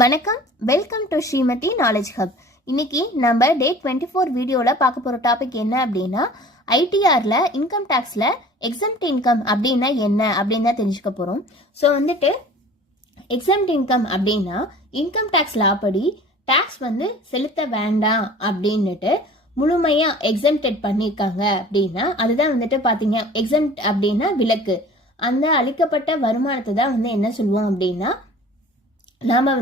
வணக்கம், welcome to Srimathi knowledge hub. இன்னைக்கு நம்ம டே 24 வீடியோவில் பார்க்க போகிற டாபிக் என்ன அப்படின்னா, ஐடிஆரில் இன்கம் டேக்ஸில் எக்ஸம்ட் இன்கம் அப்படின்னா என்ன அப்படின்னு தான் தெரிஞ்சுக்க போகிறோம். ஸோ எக்ஸம்ட் இன்கம் அப்படின்னா இன்கம் டேக்ஸ் லா படி டேக்ஸ் செலுத்த வேண்டாம் அப்படின்னுட்டு முழுமையாக எக்ஸம்டட் பண்ணியிருக்காங்க அப்படின்னா அதுதான் பார்த்தீங்க. எக்ஸம்ட் அப்படின்னா விலக்கு. அந்த அளிக்கப்பட்ட வருமானத்தை தான் என்ன சொல்லுவோம் அப்படின்னா நாம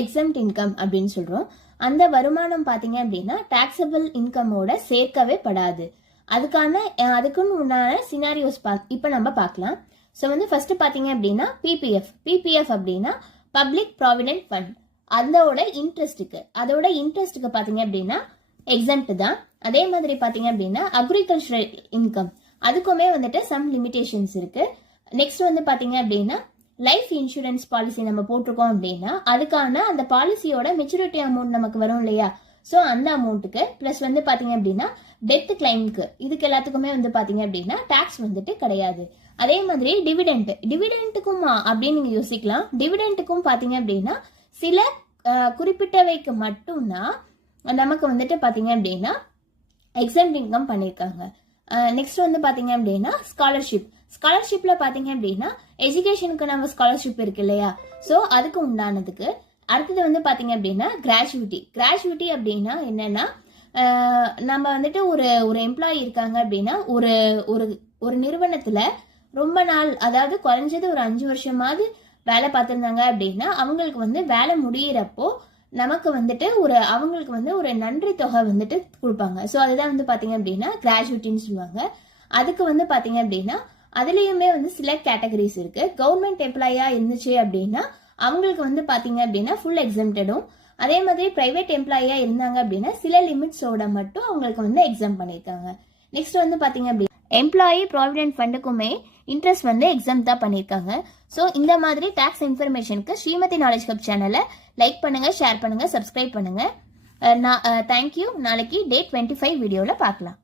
எக்ஸம்ட் இன்கம் அப்படின்னு சொல்றோம். அந்த வருமானம் பாத்தீங்க அப்படின்னா டாக்ஸபிள் இன்கமோட சேர்க்கவே படாது. அதுக்குன்னு உண்டான சினாரியோஸ் இப்ப நம்ம பார்க்கலாம். ஸோ ஃபர்ஸ்ட் பாத்தீங்க அப்படின்னா பிபிஎஃப் அப்படின்னா பப்ளிக் ப்ராவிடென்ட் ஃபண்ட். அதோட இன்ட்ரெஸ்ட்டுக்கு பாத்தீங்க அப்படின்னா எக்ஸம்ட் தான். அதே மாதிரி பாத்தீங்க அப்படின்னா அக்ரிகல்ச்சரல் இன்கம், அதுக்குமே சம் லிமிடேஷன்ஸ் இருக்கு. நெக்ஸ்ட் பாத்தீங்க அப்படின்னா லைஃப் இன்சூரன்ஸ் பாலிசி நம்ம போட்டிருக்கோம் அப்படின்னா அதுக்கான அந்த பாலிசியோட மெச்சூரிட்டி அமௌண்ட் நமக்கு வரும் இல்லையா, ஸோ அந்த அமௌண்ட்டுக்கு பிளஸ் பாத்தீங்க அப்படின்னா டெத் கிளைம்க்கு இதுக்கு எல்லாத்துக்குமே பாத்தீங்க அப்படின்னா டாக்ஸ் கிடையாது. அதே மாதிரி டிவிடெண்ட்டுக்குமா அப்படின்னு நீங்க யோசிக்கலாம். டிவிடெண்ட்டுக்கும் பாத்தீங்க அப்படின்னா சில குறிப்பிட்டவைக்கு மட்டும்தான் நமக்கு பாத்தீங்க அப்படின்னா எக்ஸம்ட் இன்கம் பண்ணியிருக்காங்க. நெக்ஸ்ட் பாத்தீங்க அப்படின்னா ஸ்காலர்ஷிப்ல பாத்தீங்க அப்படின்னா எஜுகேஷனுக்கு நம்ம ஸ்காலர்ஷிப் இருக்கு இல்லையா, ஸோ அதுக்கு உண்டானதுக்கு. அடுத்தது பாத்தீங்க அப்படின்னா கிராஜுவிட்டி அப்படின்னா என்னன்னா நம்ம ஒரு எம்ப்ளாயி இருக்காங்க அப்படின்னா ஒரு நிறுவனத்துல ரொம்ப நாள், அதாவது குறைஞ்சது ஒரு 5 வருஷமாவது வேலை பார்த்திருந்தாங்க அப்படின்னா அவங்களுக்கு வேலை முடியிறப்போ நமக்கு அவங்களுக்கு ஒரு நன்றி தொகை கொடுப்பாங்க. ஸோ அதுதான் பாத்தீங்க அப்படின்னா கிராஜுவிட்டின்னு சொல்லுவாங்க. அதுக்கு பாத்தீங்க அப்படின்னா அதுலயுமே சில கேட்டகரிஸ் இருக்கு. கவர்மெண்ட் எம்ப்ளாயா இருந்துச்சு அப்படின்னா அவங்களுக்கு பாத்தீங்க அப்படின்னா ஃபுல் எக்ஸம்டடும். அதே மாதிரி பிரைவேட் எம்ப்ளாயா இருந்தாங்க அப்படின்னா சில லிமிட்ஸோட மட்டும் அவங்களுக்கு எக்ஸாம் பண்ணிருக்காங்க. நெக்ஸ்ட் பாத்தீங்க அப்படின்னா எம்ப்ளாயி ப்ராவிடென்ட் ஃபண்டுக்குமே இன்ட்ரெஸ்ட் எக்ஸாம் தான் பண்ணிருக்காங்க. ஸோ இந்த மாதிரி டாக்ஸ் இன்ஃபர்மேஷனுக்கு ஸ்ரீமதி நாலேஜ் ஹப் சேனலை லைக் பண்ணுங்க, ஷேர் பண்ணுங்க, சப்ஸ்கிரைப் பண்ணுங்க. தேங்க்யூ. நாளைக்கு டே 25 வீடியோல பார்க்கலாம்.